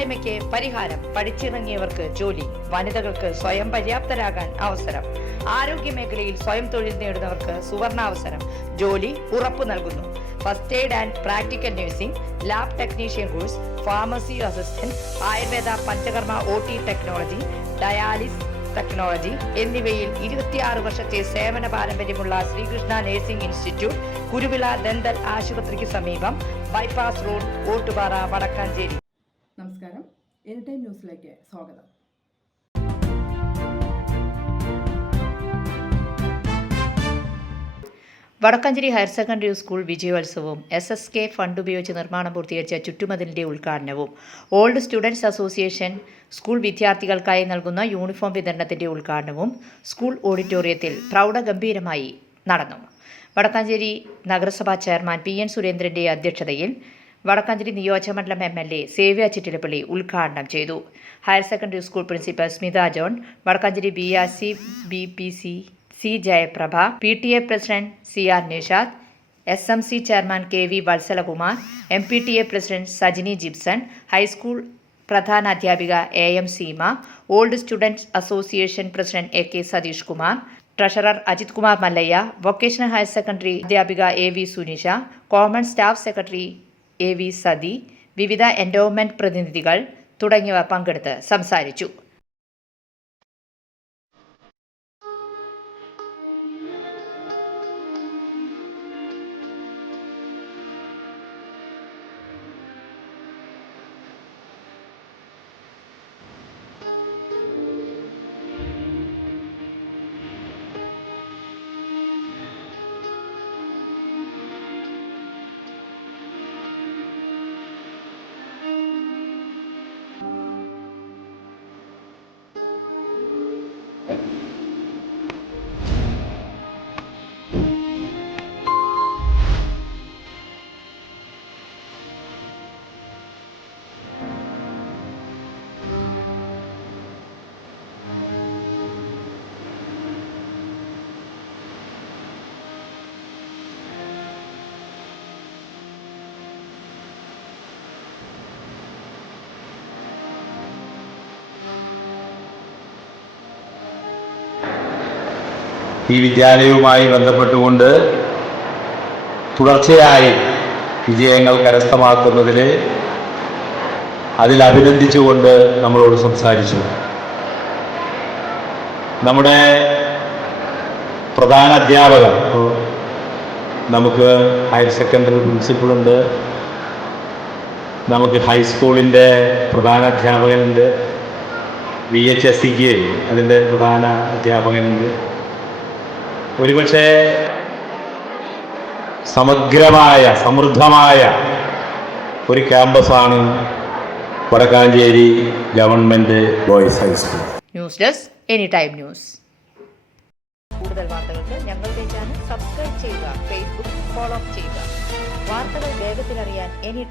തൊഴിലില്ലായ്മയ്ക്ക് പരിഹാരം, പഠിച്ചിറങ്ങിയവർക്ക് ജോലി, വനിതകൾക്ക് സ്വയം പര്യാപ്തരാകാൻ അവസരം, ആരോഗ്യ മേഖലയിൽ സ്വയം തൊഴിൽ നേടുന്നവർക്ക് സുവർണാവസരം, ജോലി ഉറപ്പു നൽകുന്നു. First aid and practical nursing, lab technician course, pharmacy assistant, Ayurveda panchakarma OT technology, dialysis technology എന്നിവയിൽ 26 വർഷത്തെ സേവന പാരമ്പര്യമുള്ള Sreekrishna nursing institute, Kuruvila dental ആശുപത്രിക്ക് സമീപം, ബൈപ്പാസ് റോഡ്, ഓട്ടുപാറ, വടക്കാഞ്ചേരി. നമസ്കാരം, എനി ടൈം ന്യൂസിലേക്ക് സ്വാഗതം. വടക്കാഞ്ചേരി ഹയർ സെക്കൻഡറി സ്കൂൾ വിജയോത്സവവും SSK ഫണ്ട് ഉപയോഗിച്ച് നിർമ്മാണം പൂർത്തീകരിച്ച ചുറ്റുമതിലിന്റെ ഉദ്ഘാടനവും, ഓൾഡ് സ്റ്റുഡൻസ് അസോസിയേഷൻ സ്കൂൾ വിദ്യാർത്ഥികൾക്കായി നൽകുന്ന യൂണിഫോം വിതരണത്തിന്റെ ഉദ്ഘാടനവും സ്കൂൾ ഓഡിറ്റോറിയത്തിൽ പ്രൗഢഗംഭീരമായി നടന്നു. വടക്കാഞ്ചേരി നഗരസഭാ ചെയർമാൻ PN സുരേന്ദ്രന്റെ അധ്യക്ഷതയിൽ വടക്കാഞ്ചേരി നിയോജകമണ്ഡലം MLA സേവ്യ ചിറ്റിലപ്പള്ളി ഉദ്ഘാടനം ചെയ്തു. Higher secondary school principal Smitha John, Vadakkanchery BRC BPC C Jayaprabha, PTA president CR Nishad, SMC chairman KV Valsalakumar, MPTA president Sajini Jibson, high school പ്രധാന അധ്യാപിക AM Seema, old students association president AK Satheesh Kumar, treasurer Ajith Kumar Mallayya, vocational higher secondary അധ്യാപിക AV Sunisha, common staff secretary AV Sathi, വിവിധ endowment പ്രതിനിധികൾ തുടങ്ങിയവർ പങ്കെടുത്ത് സംസാരിച്ചു. ഈ വിദ്യാലയവുമായി ബന്ധപ്പെട്ടുകൊണ്ട് തുടർച്ചയായി വിജയങ്ങൾ കരസ്ഥമാക്കുന്നതിൽ അതിൽ അഭിനന്ദിച്ചുകൊണ്ട് നമ്മളോട് സംസാരിച്ചു. നമ്മുടെ പ്രധാന അധ്യാപകർ, നമുക്ക് ഹയർ സെക്കൻഡറി പ്രിൻസിപ്പളുണ്ട്, നമുക്ക് ഹൈസ്കൂളിൻ്റെ പ്രധാന അധ്യാപകനുണ്ട്, VHSCക്ക് അതിൻ്റെ പ്രധാന അധ്യാപകനുണ്ട്. ഒരുപക്ഷെ സമഗ്രമായ സമൃദ്ധമായ ഒരു ക്യാമ്പസാണ് Vadakkanchery government boys high school. News desk any time news. കൂടുതൽ വാർത്തകൾക്ക് ഞങ്ങളുടെ ചാനൽ സബ്സ്ക്രൈബ് ചെയ്യുക, Facebook ഫോളോ ചെയ്യുക. വാർത്തകൾ വേഗത്തിലറിയാൻ എനി ടൈം